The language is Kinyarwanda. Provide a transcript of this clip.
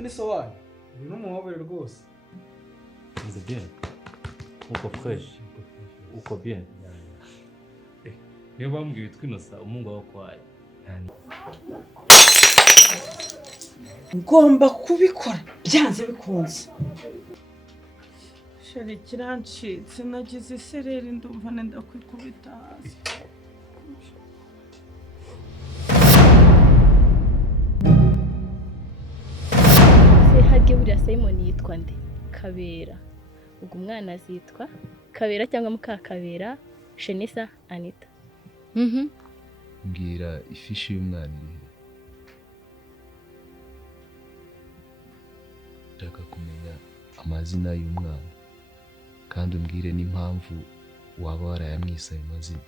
uyu ni sowane uyu ni umuhobere rwose c'est bien uko fresh uko bien niyo bambwiye twinosa umungu wawe kwaye ngomba kubikora byanze bikunze shari kirancitse nagize isereri ndumva nenda kwikubita hasi se hage buriya Simon yitwa nde Kabera ubwo umwana azitwa Kabera cyangwa Mukakabera Shenisa Anita mbwira ifishi y'umwana iri ndashaka kumenya amazina y'umwana kandi umbwire n'impamvu waba warayamwise ayo mazina